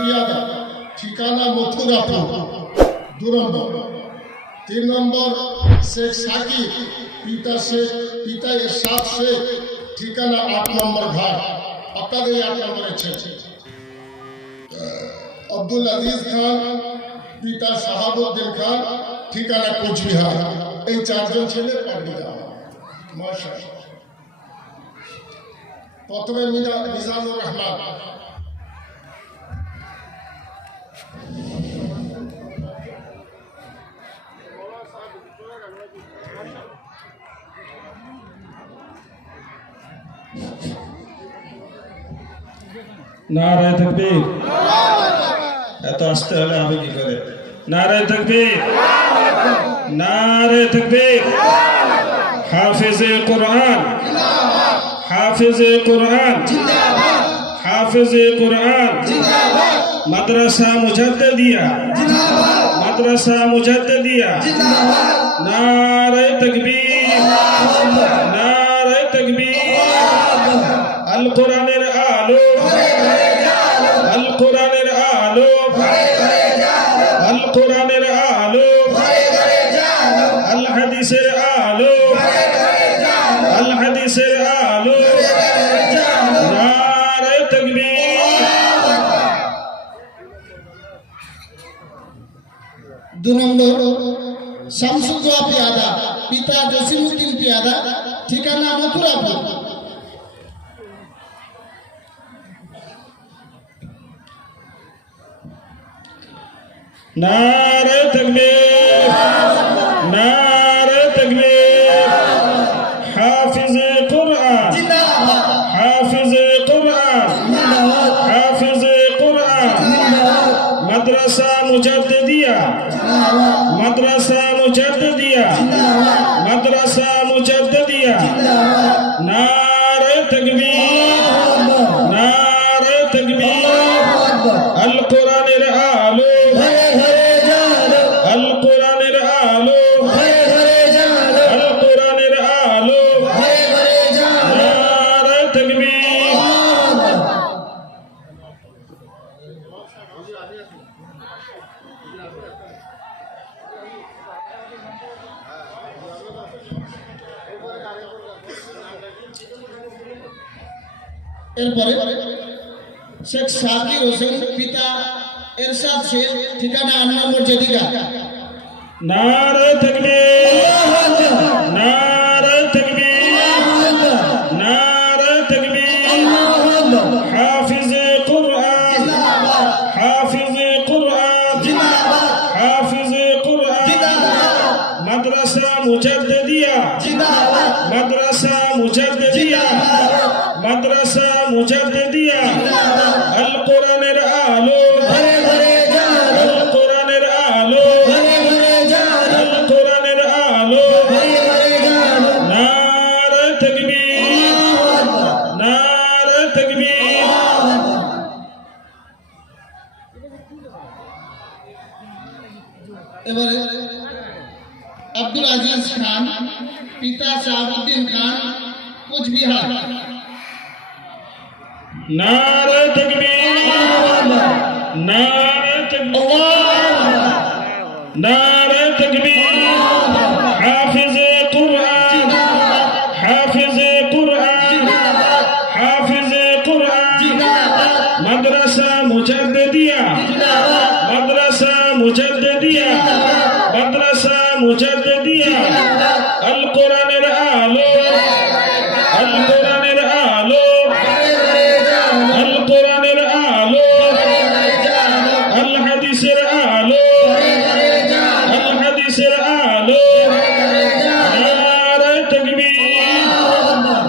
পিয়াদা, ঠিকানা মথুরাপুর 2 নম্বর। 3 নম্বর শেখ সাকিব, পিতা এরশাদ শেখ, ঠিকানা 8 নম্বর ঘাট, আপনাদের 8 নম্বরের ছেলে। আব্দুল আজিজ খান, পিতা শাহাবুদ্দিন খান, ঠিকানা কোচবিহার। এই 4 জন ছেলে পাগড়ি দেওয়া। মাশাআল্লাহ। প্রথমে মিজানুর রহমান। নারায়ে তাকবীর। এত আসতে হলে হবে কি করে? নারায়ে তাকবীর, নারায়ে তাকবীর। হাফিজে কোরআন, হাফিজে কোরআন, হাফিজে কোরআন। মাদ্রাসা মুজাদ্দিদিয়া, মাদ্রাসা মুজাদ্দিদিয়া। নারায়ে তাকবীর, নারায়ে তাকবীর। আল কোরআনের আলো, আল কোরআনের আলো, আল কোরআনের আলো, আল হাদিসের আলো, আল হাদিসের আলো। নারায়ে তাকবীর। 2 নম্বর শামসুদ্দোয়া পিয়াদা, পিতা জসিমউদ্দিন পিয়াদা, ঠিকানা মথুরাপুর। নারায়ে তাকবীর, নারায়ে তাকবীর। হাফিজে কোরআন, হাফিজে কোরআন, হাফিজে কোরআন। মাদ্রাসা মুজাদ্দিদিয়া, মাদ্রাসা মুজাদ্দিদিয়া, মাদ্রাসা মুজাদ্দিদিয়া। নারায়ে তাকবীর, নারায়ে তাকবীর। আল কোরআনের আলো, আল কোরআনের আলো, আল কোরআনের আলো। নারায়ে তাকবীর। এরপরে শেখ সাকির হোসেন, পিতা এরশাদ শেখ, ঠিকানা 8 নম্বর জেদিকা। নারায়ে তাকবীর, নারায়ে তাকবীর, নারায়ে তাকবীর। হাফিজে কোরআন, হাফিজে কোরআন, হাফিজে কোরআন। মাদ্রাসা মুজাদ্দিদিয়া, মাদ্রাসা মুজাদ্দিদিয়া, মাদ্রাসা মুজাদ্দিদিয়া। আল কোরআনের আলো, আল কোরআনের আলো, আল কোরআনের আলো। নারায়ে তাকবীর, নারায়ে তাকবীর। এবারে আব্দুল আজিজ খান, পিতা শাহাবুদ্দিন খান, কোচবিহার। নারায়ে তাকবীর, নারায়ে তাকবীর, নারায়ে তাকবীর। হাফিজে কোরআন, হাফিজে কোরআন, হাফিজে কোরআন। মাদ্রাসা মুজাদ্দিদিয়া, মাদ্রাসা মুজাদ্দিদিয়া, মাদ্রাসা মুজাদ্দিদিয়া। আল কোরআনের আলো, আল কোরআনের আলো, আল কোরআনের আলো, আল হাদিসের আলো, আল হাদিসের আলো। নারায়ে তাকবীর,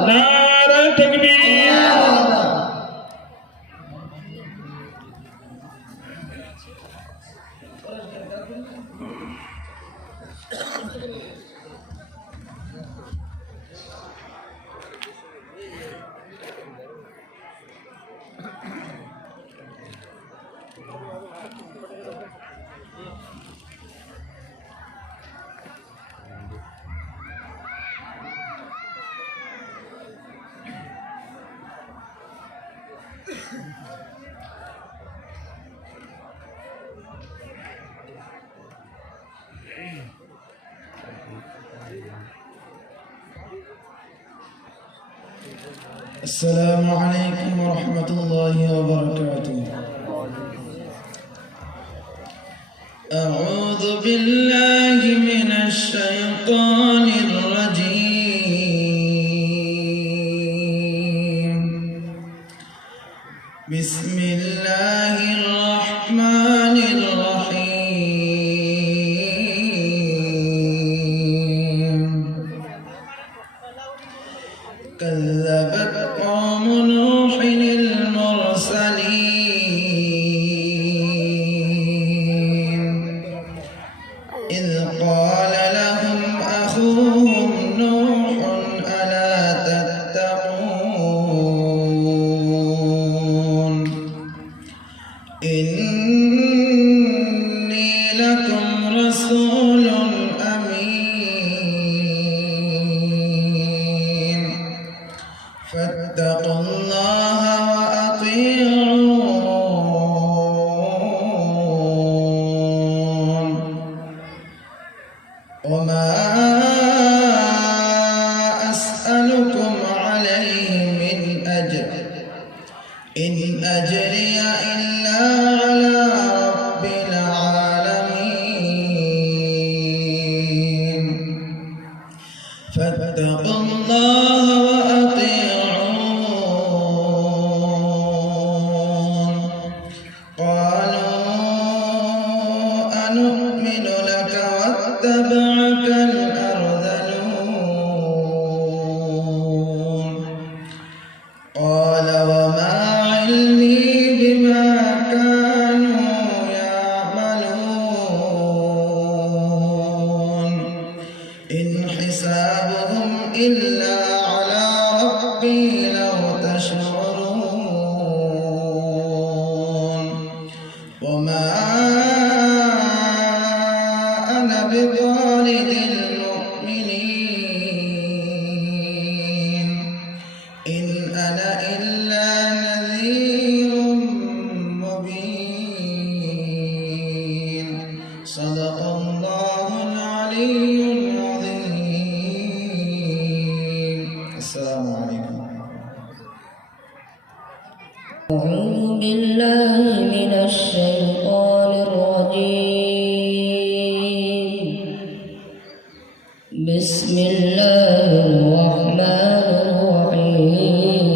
নারায়ে তাকবীর। السلام عليكم ورحمة الله وبركاته. أعوذ بالله من الشيطان الرجيم. بسم الله الرحمن الرحيم. كذبت قوم نوح المرسلين إذ قال لهم أخوهم نوح ألا تتقون إني لكم رسول أمين فاتقوا الله وأطيعون وما أسألكم عليه من أجر إن أجري إلا على رب العالمين فاتقوا الله وأطيعون قالوا أنؤمن لك واتبعك الأرذلون قال وما علمي بما كانوا يعملون إن حسابهم إلا على ربي لو تشعرون وما أنا بطارد المؤمنين إن أنا إلا نذير مبين صدق الله العلي العظيم. السلام عليكم. أعوذ بالله من الشيطان الرجيم. بسم الله الرحمن الرحيم.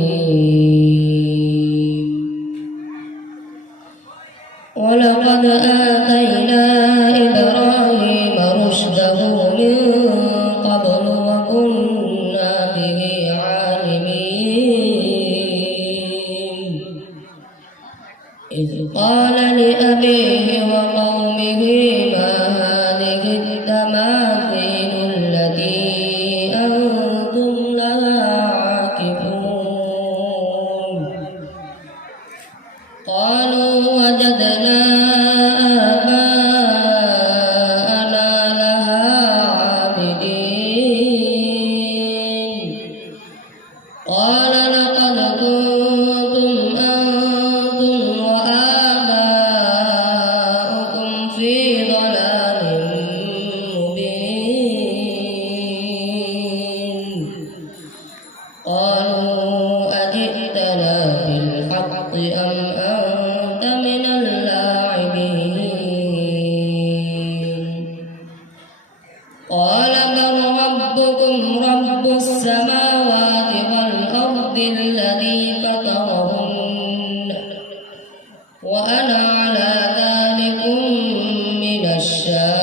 ولقد آتينا إبراهيم رشده من قبل وكنا به عالمين إذ قال لأبيه وقومه ما هذه التماثيل التي أنتم لها عاكفون قالوا وجدنا آباءنا لها عابدين قال لقد كنتم أنتم وآباؤكم في ضلال مبين قالوا أجئتنا بالحق أم أنت من اللاعبين قال بل ربكم رب السماوات والأرض الذي فطرهن وأنا على ذلك من الشاهدين